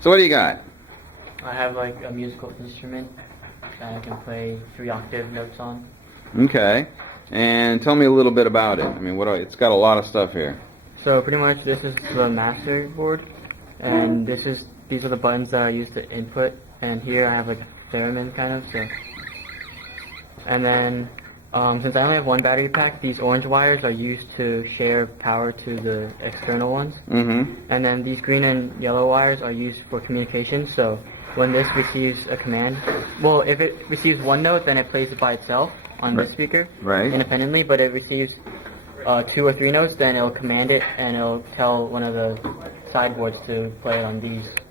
So what do you got? I have like a musical instrument that I can play 3-octave notes on. Okay. And tell me a little bit about it. I mean, it's got a lot of stuff here. So pretty much this is the master board, and these are the buttons that I use to input. And here I have like a theremin kind of. So, and then since I only have one battery pack, these orange wires are used to share power to the external ones. Mm-hmm. And then these green and yellow wires are used for communication. So when this receives a command, well, if it receives one note, then it plays it by itself on this speaker independently. But if it receives 2 or 3 notes, then it'll command it and it'll tell one of the sideboards to play it on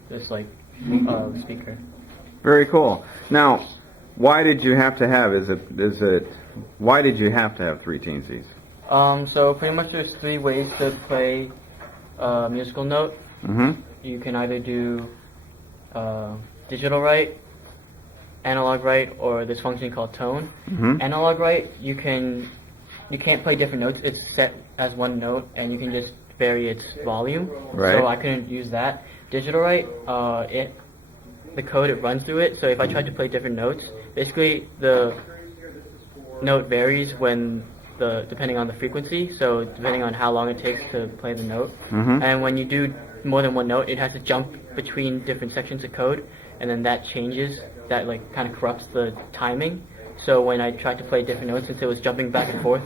this like speaker. Very cool. Now, why did you have to have? Why did you have to have 3 Teensies? So pretty much there's 3 ways to play a musical note. Mm-hmm. You can either do digital write, analog write, or this function called tone. Mm-hmm. Analog write, you can't play different notes. It's set as one note, and you can just vary its volume. Right. So I couldn't use that. Digital write, the code it runs through it. So if I tried to play different notes, basically the note varies depending on the frequency. So depending on how long it takes to play the note. Mm-hmm. And when you do more than one note, it has to jump between different sections of code, and then that changes. That like kind of corrupts the timing. So when I tried to play different notes, since it was jumping back and forth,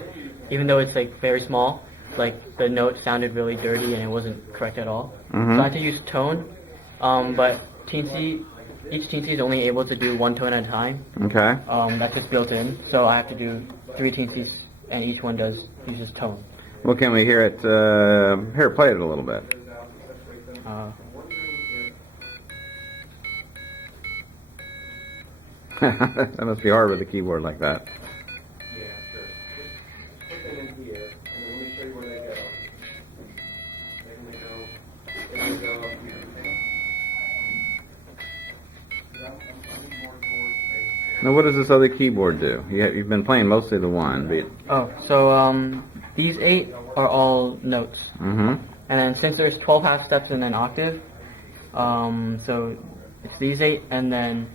even though it's like very small, like the note sounded really dirty and it wasn't correct at all. Mm-hmm. So I had to use tone, but each Teensy is only able to do 1 tone at a time. Okay. That's just built in. So I have to do 3 Teensys, and each one uses tone. Well, can we hear it? Here, play it a little bit. That must be hard with a keyboard like that. Yeah, sure. Just put them in here, and then let me show you where they go. They go up here. Now, what does this other keyboard do? You've been playing mostly the one, but... So these 8 are all notes. Mm-hmm. And then since there's 12 half steps in an octave, so it's these 8 and then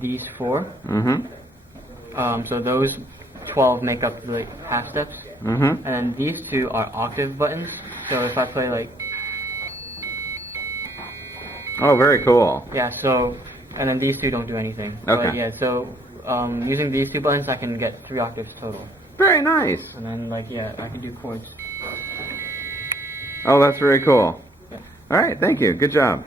these 4. Mm-hmm. So those 12 make up the half steps. Mm-hmm. And these 2 are octave buttons. So if I play like... Oh, very cool. Yeah, so... And then these 2 don't do anything. Okay. But yeah, so using these 2 buttons, I can get 3 octaves total. Very nice. And then like, yeah, I can do chords. Oh, that's very cool. Yeah. All right, thank you. Good job.